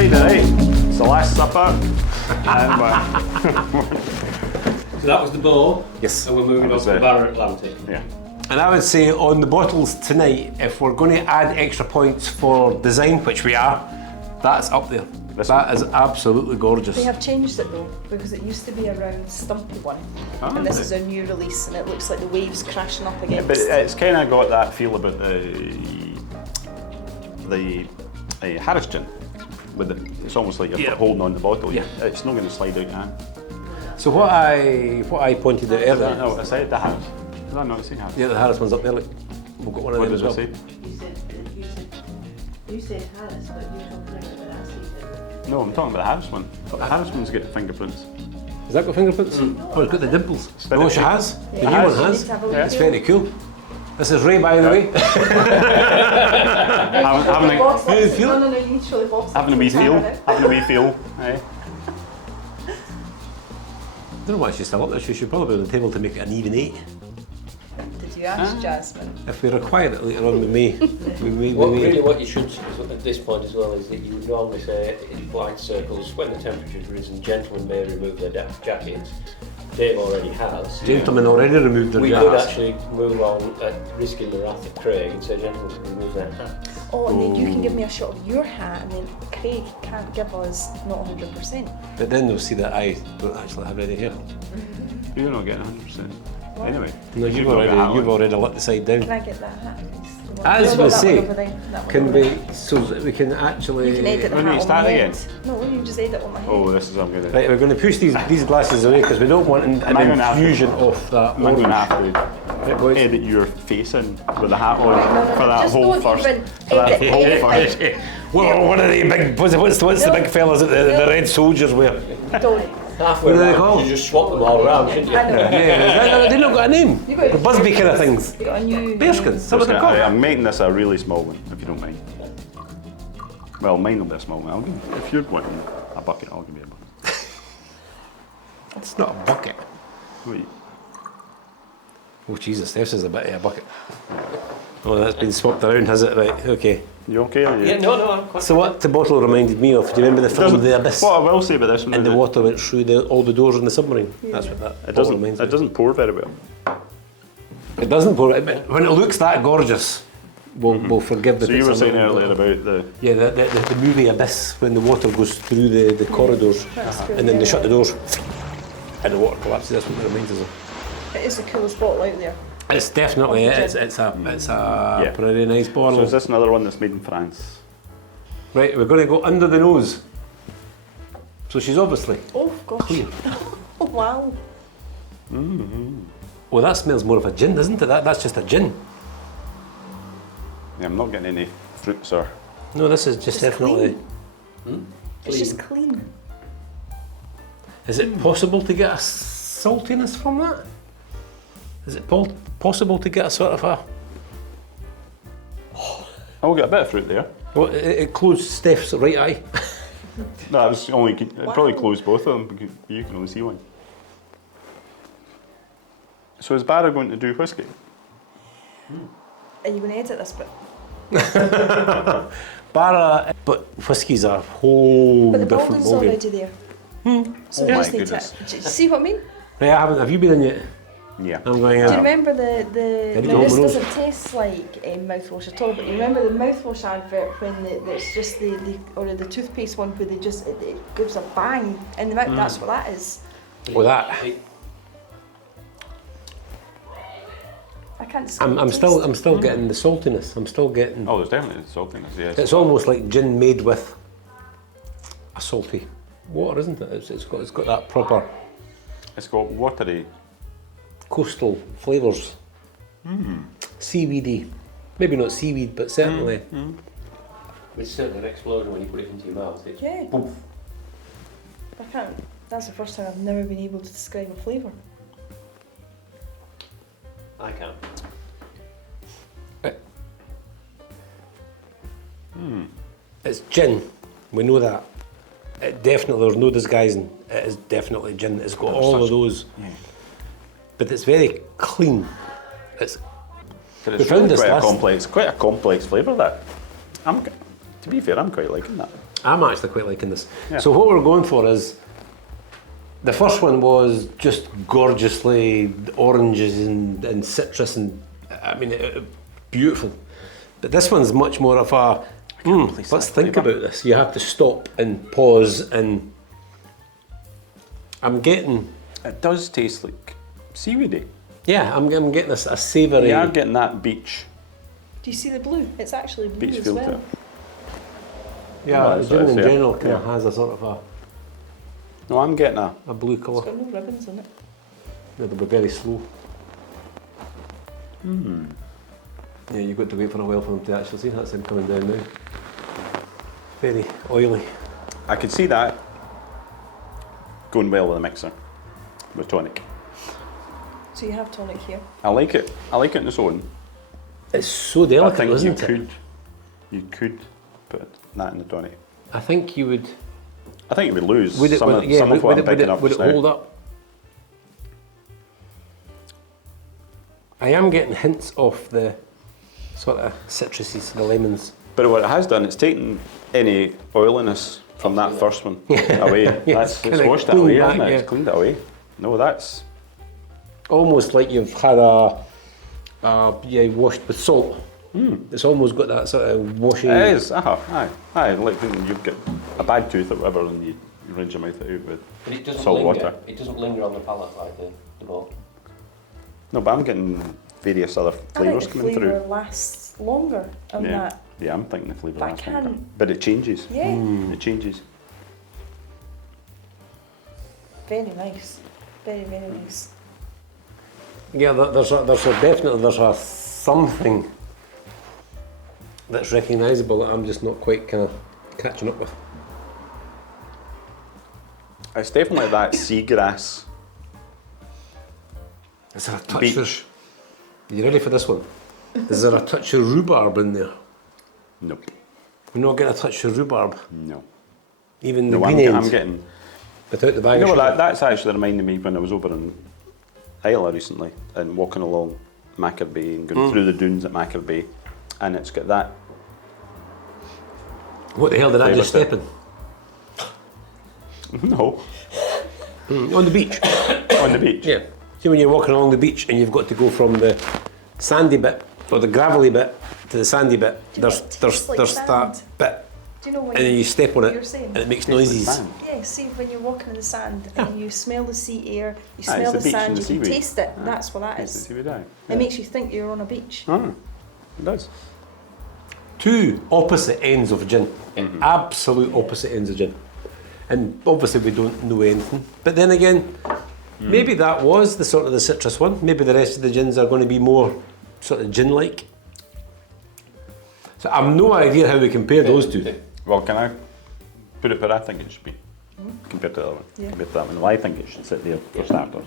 Friday night. It's the last supper. So that was the bow. Yes. And we're moving on to the Barra Atlantic. Yeah. And I would say on the bottles tonight, if we're going to add extra points for design, which we are, that's up there. That is absolutely gorgeous. They have changed it though, because it used to be a round stumpy one, and this is a new release, and it looks like the waves crashing up against. But it's kind of got that feel about the Harris gin. It's almost like you're holding on the bottle. Yeah. It's not going to slide out your hand. So what I pointed out earlier. No, I said the Harris. Did I not say Harris? Yeah, the Harris one's up there. Look. We've got one of What them did as I well. say? You said Harris, but you're talking about the last No, I'm talking about the Harris one. The Harris one's got the fingerprints. Has that got fingerprints? Oh, it's got the dimples. No, she has. The new one has. It's very cool. This is Ray, by the way. Having No, you need to show the box. a wee feel. Aye. I don't know why she's still up there. She should probably be on the table to make it an even 8. Did you ask Jasmine? If we require it later on, we may. What you should at this point as well is that you would normally say in blind circles when the temperature's risen, gentlemen may remove their jackets. Dave already has. Gentlemen already removed their We jackets. could actually move on at risking the wrath of Craig and say gentlemen can remove their hats. Oh, and then you can give me a shot of your hat, and then Craig can't give us not 100%. But then they'll see that I don't actually have any hair. You're not getting 100%. Anyway. No, you've already let the side down. Can I get that hat, please? As we say, can we, You so that we can actually... can edit the We hat need to on start my again. head. No, you can just edit on my head. Oh, this is what I'm going to do. Right, we're going to push these glasses away because we don't want an infusion of that I'm going to orange. have to boys. edit your face in with the hat on No, for that just whole don't first. even For that edit whole anything. first. Well, what are the big, what's the big fellas that the red soldiers wear? Don't. Halfway What are they around, called? you just swap them all around, shouldn't you? I know. Yeah, they've not got a name. You got The Busby kind of things. You got a new... Bearskins, is that what they're called? I'm making this a really small one, if you don't mind. Well, mine will be a small one. If you're wanting a bucket, I'll give you a bucket. It's not a bucket. Wait. Oh Jesus, this is a bit of a bucket. Oh, that's been swapped around, has it? Right, okay. You okay? Or you? Yeah, no, I'm quite... So what the bottle reminded me of, do you remember the film The Abyss? What I will say about this one And is the water went through all the doors in the submarine. That's what that it bottle reminds me of. doesn't pour very well. It doesn't pour, but when it looks that gorgeous, we'll forgive the... So you were saying earlier about the... Yeah, the movie Abyss, when the water goes through the corridors, and then they shut the doors, and the water collapses. That's what it reminds us of. It is the coolest bottle out there. It's definitely it's a pretty nice bottle. So is this another one that's made in France? Right, we're going to go under the nose. So she's obviously Oh, gosh. clear. Oh, wow. Well, that smells more of a gin, doesn't it? That's just a gin. Yeah, I'm not getting any fruits or... No, this is just definitely... It's just clean. Is it possible to get a saltiness from that? Is it possible to get a sort of a... I'll get a bit of fruit there. Well, it closed Steph's right eye. No, I was only... It probably closed both of them because you can only see one. So is Barra going to do whiskey? Are you going to edit this bit? Barra, but whiskey's a whole But the different bottom's ballgame. already there. So Oh we my just need goodness. to... Do you see what I mean? Right, I haven't. Have you been in yet? Yeah. I'm going Do you out. remember Did the you now go this on the nose? doesn't taste like mouthwash at all, but you remember the mouthwash advert when it's just the toothpaste one where they just it gives a bang in the mouth. That's what that is. Well, that I can't describe I'm the still taste. getting the saltiness. I'm still getting. Oh, there's definitely saltiness, yes. It's almost like gin made with a salty water, isn't it? It's got that proper It's got watery... coastal flavours. Seaweedy. Maybe not seaweed, but certainly. It's certainly an explosion when you put it into your mouth. It's Yeah. poof. I can't. That's the first time I've never been able to describe a flavour. I can. It's gin. We know that. It definitely, there's no disguising. It is definitely gin. It's got all of those. But it's very clean. It's But We it's found really this quite last- a complex flavour that. To be fair, I'm quite liking that. I'm actually quite liking this. Yeah. So what we're going for is, the first one was just gorgeously oranges and citrus and, I mean, beautiful. But this one's much more of a, let's think about this. You have to stop and pause, and I'm getting, It does taste like seaweedy. yeah, I'm getting a savoury. You are getting that beach Do you see the blue? It's actually blue as feel to well. it. Yeah, Oh, gin in yeah. general kind of Yeah. has a sort of No, I'm getting a. a blue It's colour. got no ribbons in it. It'll be very slow. Yeah, you've got to wait for a while for them to actually see. That's them coming down now. Very oily. I could see that going well with a mixer with tonic. So you have tonic here. I like it. I like it in its own. It's so I delicate, think isn't it? you could put that in the tonic. I think you would. I think it would lose Would it? some of what would I'm picking up would it just now. hold up? I am getting hints of the sort of citrusy, the lemons. But what it has done, it's taken any oiliness from that first one away. Yeah, It's kinda washed it cleaned away, that, hasn't it? yeah. It's cleaned it away. No, that's Almost like you've had washed with salt. It's almost got that sort of washy. it is. Aye. Like when you've got a bad tooth or whatever, and you rinse your mouth out with But it doesn't salt linger. water. It doesn't linger on the palate like the malt. No, but I'm getting various other I flavours think the coming flavour through. lasts longer on Yeah. that. Yeah, I'm thinking the flavour But I lasts longer. can't- But it changes. Yeah, It changes. very nice. Very, very nice. Yeah, there's a something that's recognisable that I'm just not quite kind of catching up with. It's definitely that seagrass. Is there a touch Beach. of? Are you ready for this one? Is there a touch of rhubarb in there? Nope. We're not getting a touch of rhubarb, No. even the No, green end, I'm getting. without the bag You of know sugar. what? That's actually reminding me when I was over in Islay recently and walking along Macker Bay and going through the dunes at Macker Bay, and it's got that. What the hell did I just step in? No, On the beach. on the beach. Yeah. See, when you're walking along the beach and you've got to go from the sandy bit or the gravelly bit to the sandy bit, Do you know there's what there's tastes like there's that sand? bit, Do you know what and then you step on it, you're saying? and it makes Tastes like noises. sand. Yeah, see when you're walking in the sand and you smell the sea air, you Aye, smell it's the the beach sand, and you the can seaweed. taste it. Aye. That's what that It's is. the seaweed, aye. It makes you think you're on a beach. It does. Two opposite ends of gin, absolute opposite ends of gin, and obviously we don't know anything. But then again, maybe that was the sort of the citrus one. Maybe the rest of the gins are going to be more sort of gin-like. So I've no idea how we compare those two. Well, can I put it where I think it should be compared to the other one? Yeah. Compared to that one. Well, I think it should sit there for starters.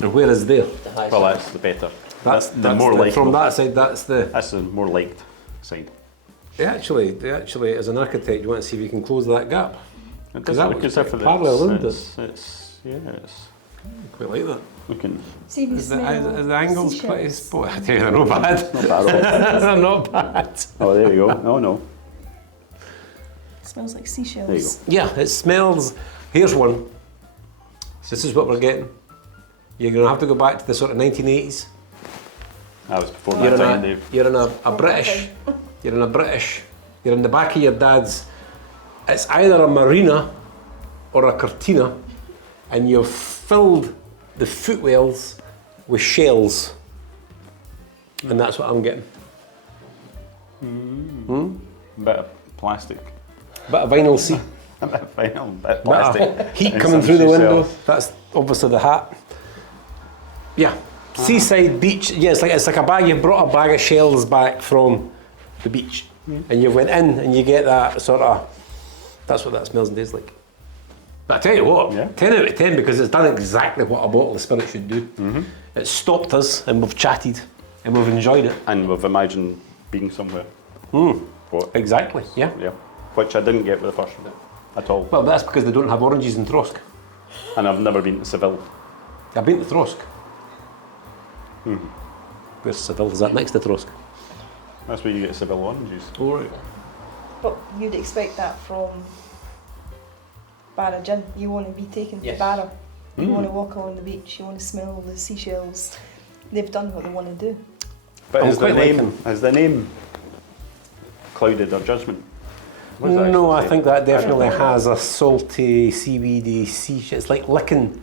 And where is there? The high Well, side. that's the better. That's the more the, liked. from that side. That's the. That's the more liked side. They actually, as an architect, you want to see if you can close that gap. It Because does that look looks as if pretty parallel, isn't it? it's Quite like that. looking See if you Is the, smell is the angles seashells. pretty spot? I tell you, they're not bad. not bad at all. They're not bad. Oh, there you go. Oh no. Smells like seashells. There you go. Yeah, it smells. Here's one. This is what we're getting. You're going to have to go back to the sort of 1980s. That was before You're my in time, a, Dave. you're in a Oh, British. okay. You're in a British. You're in the back of your dad's. It's either a marina or a cortina, and you've filled the footwells with shells, and that's what I'm getting. Bit of plastic. Bit of vinyl seat. A bit of vinyl, bit of Bit plastic. of heat And coming some through the seashell. window. That's obviously the hat. Yeah, seaside beach. Yeah, it's like a bag. You've brought a bag of shells back from the beach, and you went in, and you get that sort of. That's what that smells and tastes like. But I tell you what, Yeah. 10 out of 10 because it's done exactly what a bottle of spirit should do. It's stopped us, and we've chatted, and we've enjoyed it. And we've imagined being somewhere. What? Exactly. Yeah. Yeah. Which I didn't get with the first one at all. Well, that's because they don't have oranges in Throsk. And I've never been to Seville. I've been to Throsk. Where's Seville? Is that next to Throsk? That's where you get Seville oranges. All right. But you'd expect that from Barra Gin. You want to be taken Yes. to Barra. You want to walk along the beach. You want to smell the seashells. They've done what they want to do. But I'm has quite the name clouded our judgment? What does that No, actually I say? think that definitely has a salty, seaweedy seashell. It's like licking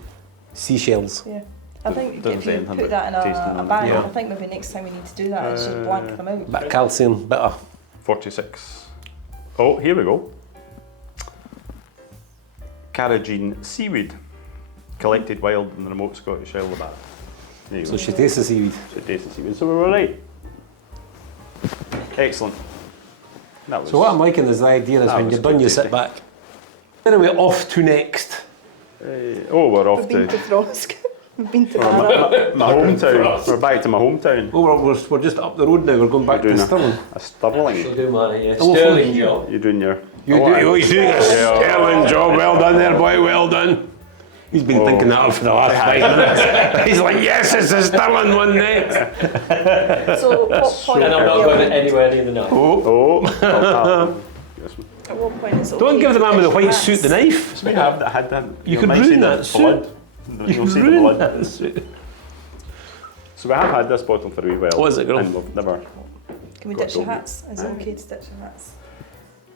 seashells. Yeah. I think Doesn't if say you anything put that in about tasting a them. bag, Yeah. I think maybe next time we need to do that is just blank them out. Bit of calcium, bitter. 46. Oh, here we go. Carrageen seaweed, collected wild in the remote Scottish Isle of Barra. There you So go. she tastes the seaweed. So tasty seaweed. So we were right. Excellent. That was. So what I'm liking is the idea is That when was you're done, you tasty. sit back. Anyway, off to next. Oh, we're off We've been to to Throsk. We've been to Barra. my hometown. We're back to my hometown. Oh, we're just up the road now. We're going back We're to doing Stirling. a Stirling. She'll do my Oh, Stirling from here. job. You're doing your. You're doing a sterling job. Well done there, boy. Well done. He's been thinking that for the last 5 minutes. He's like, yes, it's a Stirling one next. So what point? And I'm not going anywhere near the knife. Oh. At what point is it Don't okay give the to man with the touch white rats? suit the knife. We have had that. You could might see ruin the that suit. blood. You You'll see the ruined blood. that suit. So we have had this bottle for a wee while. Oh, is it, girl? And we've never. Can we ditch the hats? Is it okay to ditch the hats?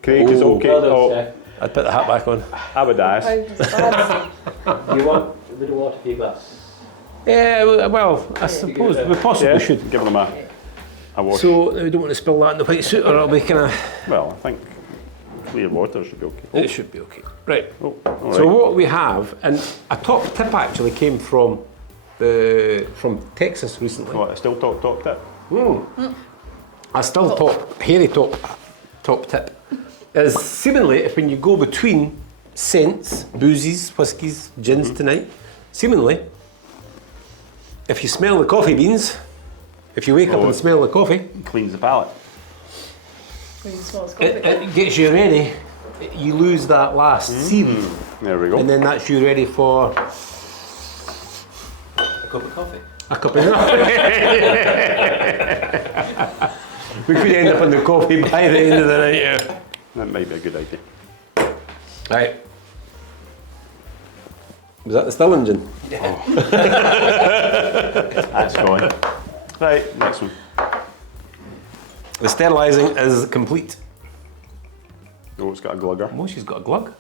Craig is Oh. okay. Well done, Oh, Steph. I'd put the hat back on. I would ask. How does it You want a bit of water for your glass? Yeah, well, I suppose we possibly Yeah, should. give them a wash. So we don't want to spill that in the white suit, or it'll be kind of. Well, I think clear water should be okay. It should be okay. Right. Oh, all So right. what we have, and a top tip actually came from Texas recently. What, still top tip? A still hairy top tip is seemingly if when you go between scents, boozies, whiskies, gins tonight, seemingly if you smell the coffee beans, if you wake up and smell the coffee, Cleans the palate. When you smell it's it gets you ready. You lose that last seed, There we go. and then that's you ready for A cup of coffee? a cup of We could end up on the coffee by the end of the night. Yeah. That might be a good idea. Right. Was that the Stirling Gin? That's going. Right, next one. The sterilising is complete. Oh, it's got a glugger. Oh, she's got a glug.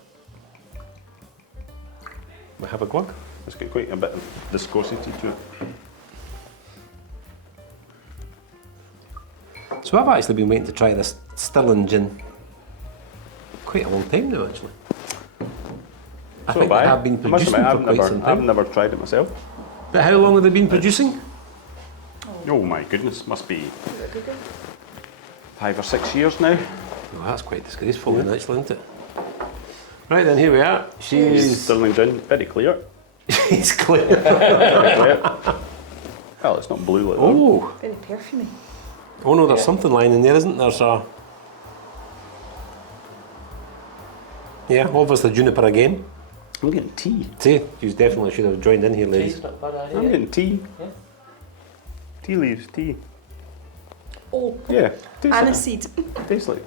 We have a glug. It's got quite a bit of viscosity to it. So I've actually been waiting to try this Stirling Gin quite a long time now, actually. I think they have been I must producing admit, for quite some I've time. never tried it myself. But how long have they been producing? Oh my goodness, must be 5 or 6 years now. Oh, that's quite disgraceful, then, actually, isn't it? Right then, here we are. She's Stirling Gin, very clear. she's clear. Very clear. Well, it's not blue like that. Oh, very perfumey. oh no, there's something lying in there, isn't there? So, yeah, obviously juniper again. I'm getting tea. See, you definitely should have joined in here, ladies. Tea's not a bad idea. I'm getting tea. Yeah. Tea leaves, tea. Oh, Yeah, tastes aniseed. like. Tastes like.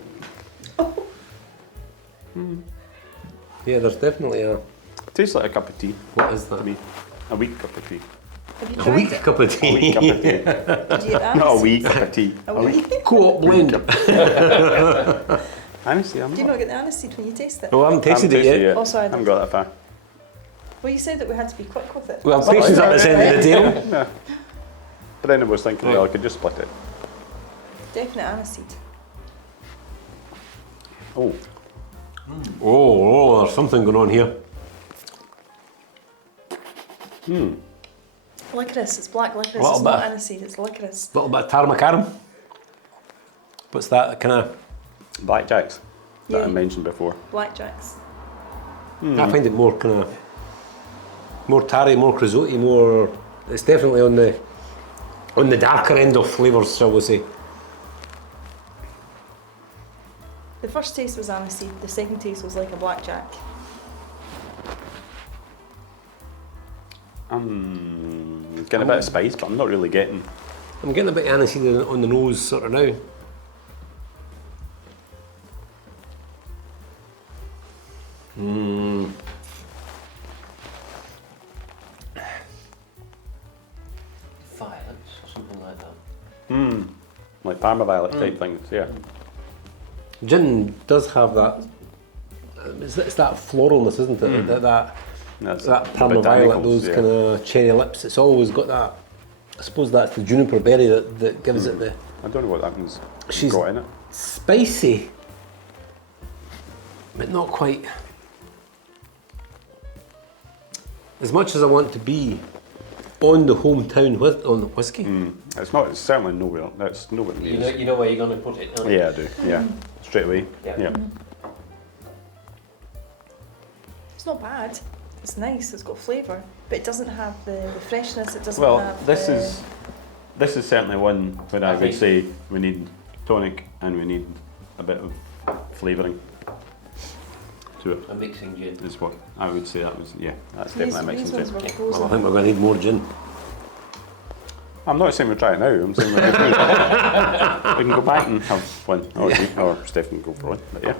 Yeah, there's definitely a. Tastes like a cup of tea What is to that? me. A weak cup of tea. Have you A tried weak it? cup of A weak cup tea. of tea. Did you get Not a aniseed? wee cup of tea. A wee? Co-op blend. Honestly, I'm Do you not. not get the aniseed when you taste it? Oh, I haven't tasted it yet. Also, I I haven't did. got that far. Well, you said that we had to be quick with it. Well, patience at this end of the table. Yeah. But then I was thinking, well, I could just split it. Definite aniseed. Oh, Oh, there's something going on here. Licorice. It's black licorice. Little It's not bit. aniseed. It's licorice. A little bit of tarmacarum. What's that kind of? blackjacks that I Yeah. mentioned before. Blackjacks. I find it more kind of more tarry, more creosote, more. It's definitely on the darker end of flavours, shall we say? The first taste was aniseed. The second taste was like a blackjack. Getting a bit of spice, but I'm not really getting. I'm getting a bit of aniseed on the nose, sort of now. Violets or something like that. Like Parma violet type things, yeah. Gin does have that. It's that floralness, isn't it? That's That Parma violet, those kind of cherry lips. It's always got that. I suppose that's the juniper berry that gives it the I don't know what that one's She's- got in it. spicy, but not quite. As much as I want to be on the hometown on the whiskey, It's not. It's certainly nowhere. That's nowhere near. You know where you're going to put it, don't you? Yeah, I do. Yeah, straight away. Yeah. Yeah. It's not bad. It's nice. It's got flavour, but it doesn't have the freshness. It doesn't Well, have. this the, is certainly one where I would think- say we need tonic and we need a bit of flavouring to it. A mixing gin. Is what I would say. That's These, definitely a mixing these ones gin. were well, I frozen. think we're going to need more gin. I'm not saying we try it now. I'm saying we can go back and have one, or Steph can go for one. But yeah,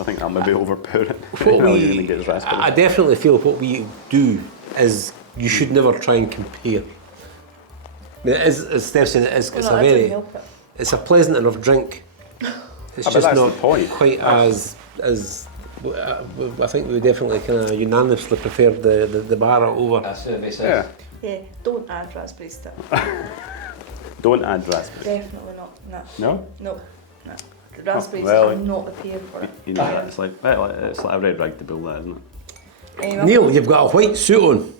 I think I'll maybe overpower it. What I'll we- even get his raspberry. I definitely feel what we do is you should never try and compare. I mean, it is, as Steph said, it's Well, a no, I didn't very, help it. it's a pleasant enough drink. It's but just that's not the point. quite as I think we definitely kind of unanimously preferred the Barra over. Our survey Yeah, says. Yeah, don't add raspberries to it. don't add raspberry. Definitely not. No, No. No. The raspberries well, are not the pear for it. you know that. It's like a red rag to build that, isn't it? Anyway, Neil, you've got a white suit on.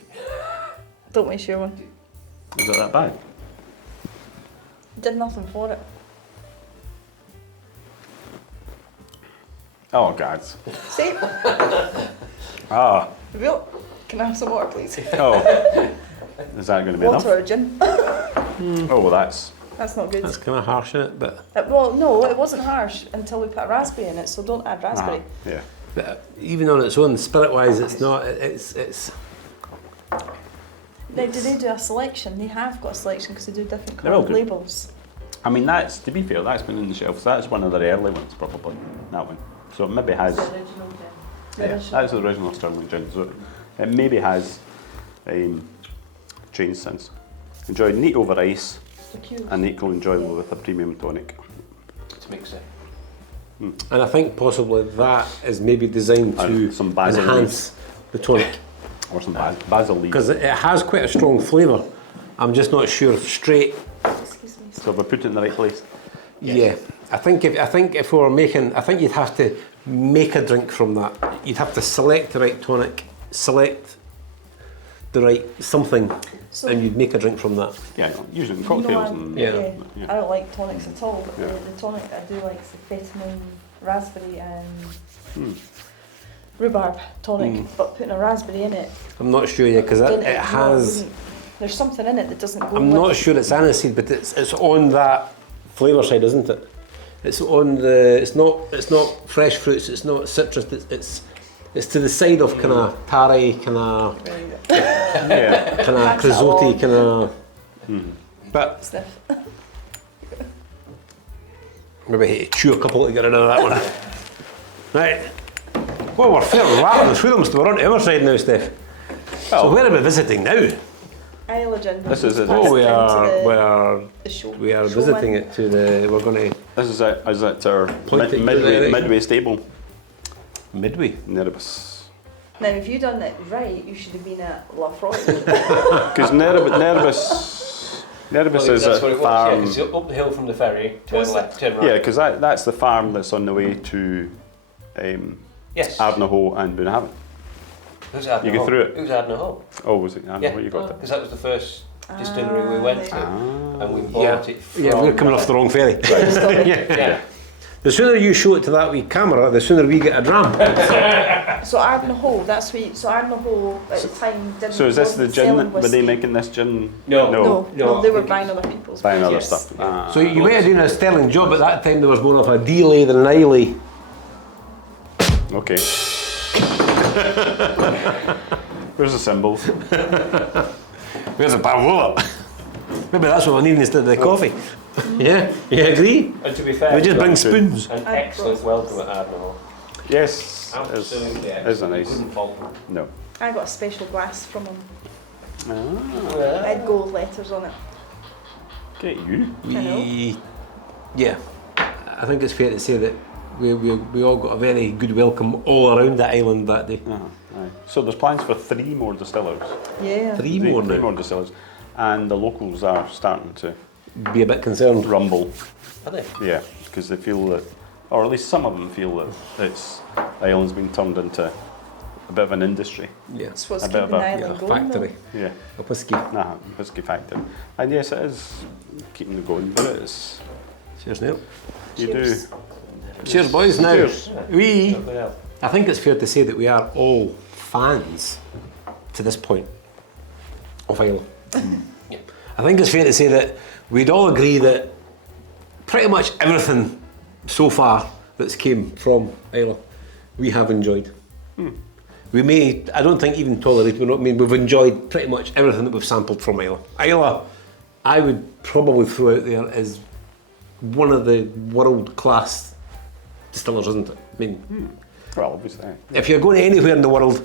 don't waste your one. Is it that bad? Did nothing for it. Oh God. See? Ah. Real. Can I have some water, please? Oh. Is that going to be enough? Water or gin? Oh well, that's. That's not good. That's kind of harsh, isn't it? But Well, no, it wasn't harsh until we put a raspberry in it, so don't add raspberry. Yeah. even on its own, spirit-wise, it's not. It's. Now, do they do a selection? They have got a selection because they do different They will coloured do. labels. I mean, that's, to be fair, that's been in the shelves. That's one of the early ones, probably. That one. So it maybe has. The original gin. The Yeah, original. that's the original Stirling Gin. So it maybe has changed since. Enjoy neat over ice The cube. and equally enjoyable with a premium tonic. To mix it. And I think possibly that is maybe designed to And some basil enhance the tonic, Or some basil leaves. because it has quite a strong flavour. I'm just not sure straight. Excuse me. So if I put it in the right place. Yeah, I think if we were making, I think you'd have to make a drink from that. You'd have to select the right tonic, select the right something, So- and you'd make a drink from that. Yeah, usually in You know, cocktails. I'm- And, Yeah. yeah. I don't like tonics at all, but Yeah. the tonic I do like is the Fetterman raspberry and Hmm. rhubarb tonic, but putting a raspberry in it, I'm not sure yet because then it has. there's something in it that doesn't go I'm with not sure it's aniseed, but it's on that flavour side, isn't it? It's on the. It's not fresh fruits. It's not citrus. It's to the side of kind of tarry, kind of Yeah. Pass it crisotti, along. kind of. But Sniff. maybe I hate to chew a couple to get rid of that one. Right. Well, we're fairly rapid through them, so we're on to our side now, Steph. So Well, where are we visiting now? Isle Gin. This is it. Oh, we are The show, we are showman. visiting it to the. We're going to this is at our Point it to the midway, direction. midway stable, Midway. Nerabus. Now, if you'd done it right, you should have been at Lafroy. Because Nerabus is that's what a it was, yeah, farm. 'cause you're up the hill from the ferry, turn Was it? left, turn right. Yeah, because that's the farm that's on the way to Yes. Ardnahoe and Bunhaven. Who's Ardnahoe? You get through it. Who's Ardnahoe? Oh, was it Ardnahoe? Yeah. You got it. Because that was the first distillery we went to. Ah. And we bought it from... Yeah, we're coming off the wrong ferry. Yeah. The sooner you show it to that wee camera, the sooner we get a dram. So Ardnahoe, that's where. So Ardnahoe at the time didn't. So is this the wasn't gin? selling Were they whiskey. making this gin? No. No, they were buying other people's. Buying other Yes. stuff. Ah. So you might have done a sterling job at that time. There was more of a delay than an Islay. Okay. Where's the symbols? Where's the Pavlova? Maybe that's what we're needing instead of the coffee. Yeah, you agree? And to be fair, We just bring an spoons. excellent welcome at Ardnamore. Yes, Absolutely isn't nice. Wouldn't fault them. No. I got a special glass from him. Ah, It had gold letters on it. get you. Yeah, I think it's fair to say that we all got a very good welcome all around the island that day. Aye. So there's plans for 3 more distillers. Yeah. Three Three more more now. distillers. And the locals are starting to Be a bit concerned. rumble. Are they? Yeah, because they feel that, or at least some of them feel that the island's been turned into a bit of an industry. Yeah, It's what's A bit keeping of the a island going. factory, Yeah, a whiskey. whiskey factory. And yes, it is keeping it going, but it's, Cheers, Neil. you Cheers. Cheers, boys. Now, Cheers. I think it's fair to say that we are all fans to this point of Islay. I think it's fair to say that we'd all agree that pretty much everything so far that's came from Islay we have enjoyed. We may, I don't think even tolerate, we don't mean we've enjoyed pretty much everything that we've sampled from Islay. Islay, I would probably throw out there as one of the world-class distillers, isn't it? I mean, well, obviously. if you're going anywhere in the world,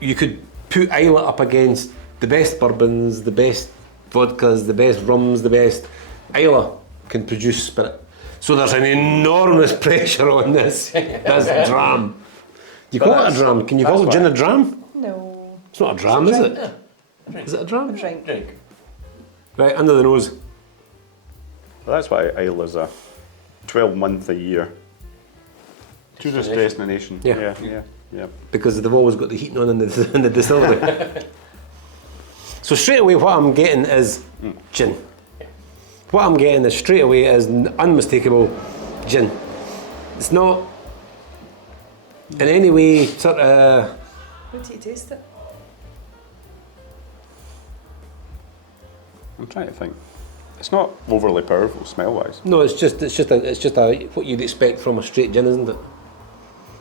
you could put Islay up against the best bourbons, the best vodkas, the best rums, the best. Islay can produce spirit. So there's an enormous pressure on this dram. Do you call it a dram? Can you call it gin a dram? No. It's not a dram, is it? Is it a dram? Drink. Drink. Right, under the nose. Well, that's why Isle is a 12-month a year tourist destination. Yeah. Yeah. Because they've always got the heating on in the distillery. So straight away what I'm getting is gin. What I'm getting is straight away is unmistakable gin. It's not in any way sort of... Wait till you taste it. I'm trying to think. It's not overly powerful smell-wise. No, it's just what you'd expect from a straight gin, isn't it?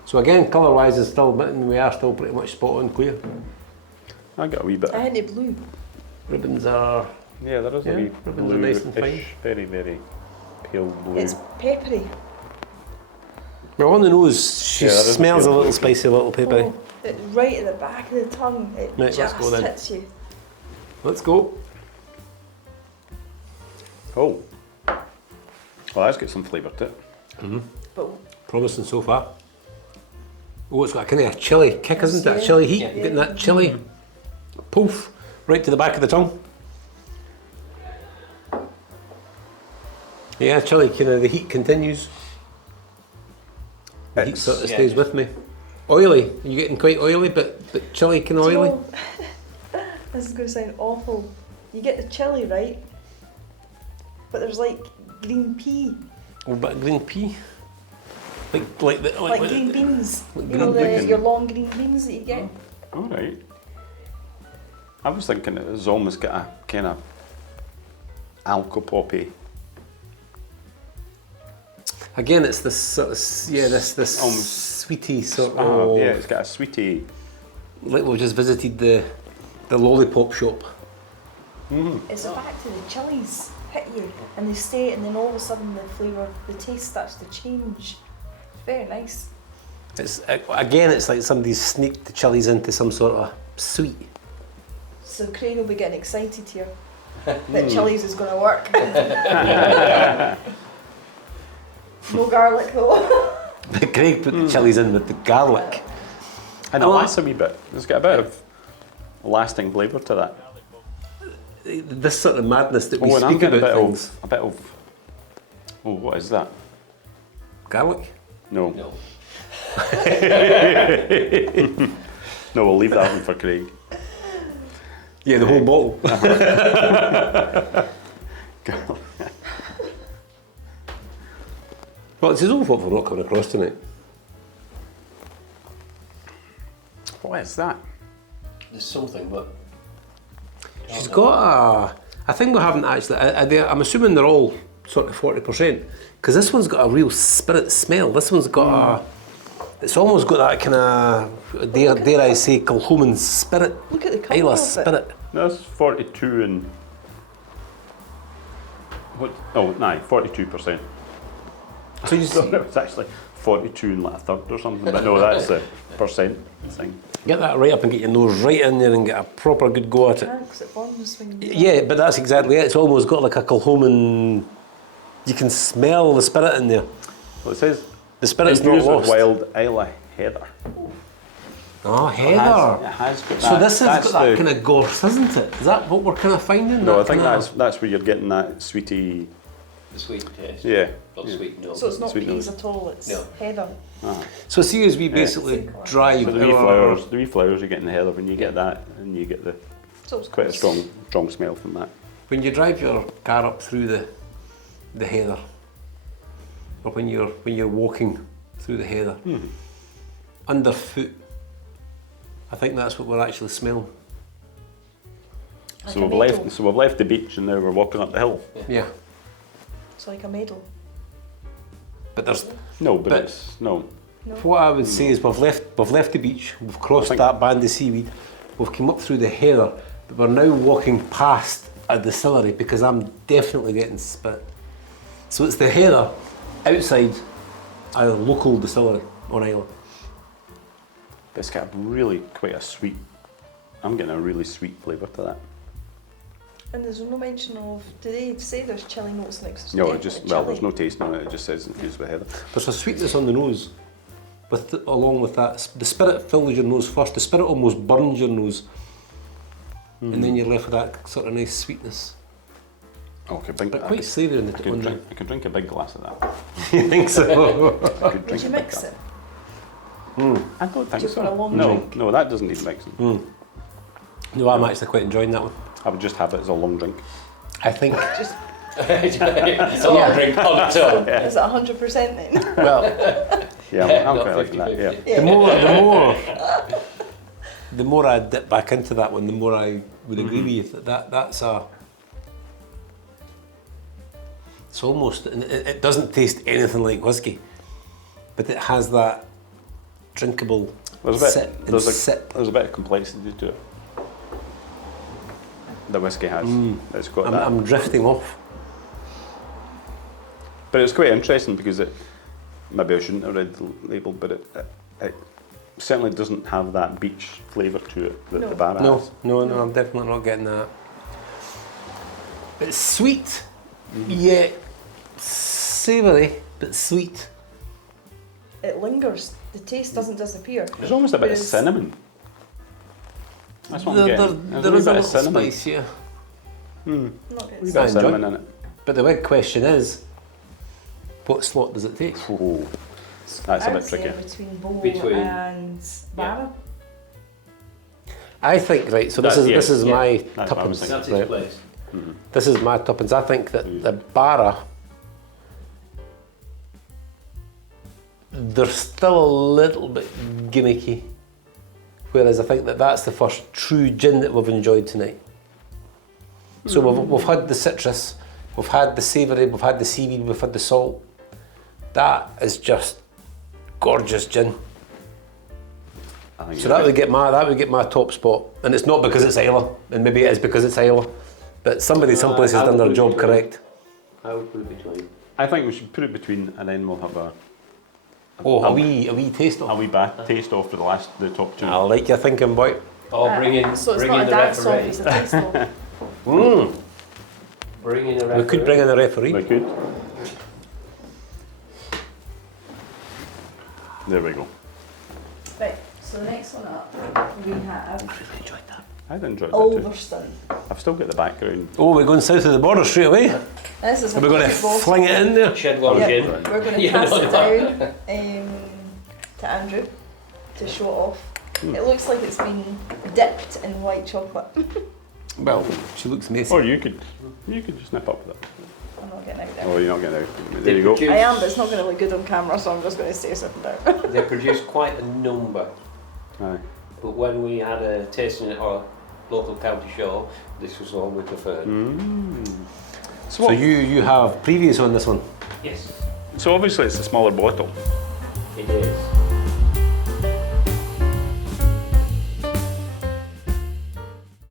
So again, colour-wise, is still, we are still pretty much spot on clear. I got a wee bit. I had it blue. Ribbons are... Yeah, there is a Yeah, wee ribbons are nice and fine. bluish, very, very pale blue. It's peppery. Well, on the nose, she Yeah, that is a smells a pale little blue. spicy, a little peppery. Oh, it's right at the back of the tongue. It Right, let's just go then. hits you. Let's go. Oh. Well, that's got some flavour to it. But Promising so far. Oh, it's got a kind of a chilli kick, isn't it? A chilli heat. Yeah. Getting that chilli poof right to the back of the tongue. Yeah, chilli, kind of the heat continues. The heat It's- sort of yeah. stays with me. Oily. You're getting quite oily, but chilli kind of do you oily. know- this is going to sound awful. You get the chili, right? But there's like green pea, Oh, but green pea. Like like green beans. like You know, green your long green beans that you get. All right. I was thinking it was almost got a kind of alcopoppy. Again, it's this sort of this Almost- sweety sort of. Yeah, it's got a sweety. Like we've just visited the lollipop shop. It's the fact that the chilies hit you and they stay, and then all of a sudden the flavour, the taste starts to change. It's very nice. It's again, it's like somebody's sneaked the chilies into some sort of sweet. So Craig will be getting excited here that chilies is going to work. No garlic though. But Craig put the chilies in with the garlic. And it Oh. lasts a wee bit. It's got a bit of lasting flavour to that. This sort of madness that we Oh, and I'm speak getting about a things. bit of. Oh, what is that? Garlic. No. No. No, we'll leave that one for Craig. Yeah, the whole bottle. Well, it's his own fault for not coming across tonight. What is that? There's something, but She's got a. I think we haven't actually. I'm assuming they're all sort of 40%, because this one's got a real spirit smell. This one's got a. It's almost got that kind of, dare I say, Kilchoman spirit. Oh, Look at the colour Islay of it. spirit. That's 42 and What? Oh, no, 42%. So you So it's actually 42 and like a third or something. But no, that's the percent thing. get that right up and get your nose right in there and get a proper good go at it. Because it burns when you Yeah, but that's exactly it. It's almost got like a Kilchoman. You can smell the spirit in there. Well, it says The spirit's not infused with lost. wild Islay heather. Oh, It heather. has got that. So this has That's got that the- kind of gorse, isn't it? Is that what we're kind of finding? No, I That think kinda- that's where you're getting that sweety. The sweet taste. Yeah. Not yeah. sweet, no. So it's not Sweet peas nose. at all, it's No. heather. So see as we basically drive So the wee our- flowers you get in the heather, when you get that, and you get the So it's quite a strong smell from that. when you drive your car up through the heather, or when you're walking through the heather, underfoot, I think that's what we're actually smelling. Like So a we've medal. left the beach and now we're walking up the hill. Yeah, It's like a medal. but there's No, but But- it's no. what I would say is we've left the beach, we've crossed I think- that band of seaweed, we've come up through the heather, but we're now walking past a distillery because I'm definitely getting spit. So it's the heather outside a local distillery on Islay. But it's got a really quite a sweet. I'm getting a really sweet flavour to that. And there's no mention of, do they say there's chili notes next to No, it? it just well, there's no taste on it. It just says infused with heather. There's a sweetness on the nose, along with that. The spirit fills your nose first. The spirit almost burns your nose, and then you're left with that sort of nice sweetness, Oh, I could drink but that. quite savoury on I the could drink. I could drink a big glass of that. You think so? I could Would drink you a big mix glass. it? I don't think Just so. for a long no, drink? no, that doesn't need mixing. No, I'm actually quite enjoying that one. I would just have it as a long drink. I think. Just, It's a lot of drink on its own. is it 100% then? Well, Yeah, I'm not quite liking that. 50-50. Yeah. the more I dip back into that one, the more I would agree with you that's a. It's almost. And it doesn't taste anything like whiskey, but it has that drinkable sip and sip. There's a bit of complexity to it. The whiskey has. It's got I'm, that. I'm drifting off. But it's quite interesting because it. Maybe I shouldn't have read the label, but it certainly doesn't have that beach flavour to it that No. the Barra No, has. no, I'm definitely not getting that. It's sweet, yet savoury, but sweet. It lingers. The taste doesn't disappear. There's almost a bit of Whereas- cinnamon. That's what I'm There getting. There's is a bit of little cinnamon. spice, yeah. Not A wee good. bit I of enjoy cinnamon it. in it. But the big question is, what slot does it take? Oh, that's a I would bit say tricky. between Bowl Between- and Barra. I think, right, so this That's- is yeah, my that's what I was tuppence. That's Right? its place. This is my tuppence. I think that the Barra, they're still a little bit gimmicky, whereas I think that that's the first true gin that we've enjoyed tonight. So we've had the citrus, we've had the savoury, we've had the seaweed, we've had the salt. That is just gorgeous gin. I think So you're that would get my top spot, and it's not because it's Islay, and maybe it is because it's Islay, but somebody someplace has I done their would job agree. correct. I would put it between. I think we should put it between, and then we'll have a A wee taste of. wee taste off for the top two. I like your thinking, boy. Or bring in, So it's bring not in a the dance off, referee. it's a taste off. Bring in a referee. We could bring in a referee. We could. There we go. Right, so the next one up, we have I enjoyed that too. Ulverston. I've still got the background. Oh, we're going south of the border straight away. This is a Are we going to football. fling it in there? Shed one Yeah, gin. we're going to You pass know it down to Andrew to show it off. It looks like it's been dipped in white chocolate. Well, she looks amazing. Or you could just nip up with it. I'm not getting out there. Oh, you're not getting out. There you go. produce- I am, but it's not going to look good on camera, so I'm just going to stay sitting down. They produced quite a number, Aye. but when we had a tasting at our local county show, this was the one we preferred. So you have previous on this one. Yes, So obviously it's a smaller bottle. it is.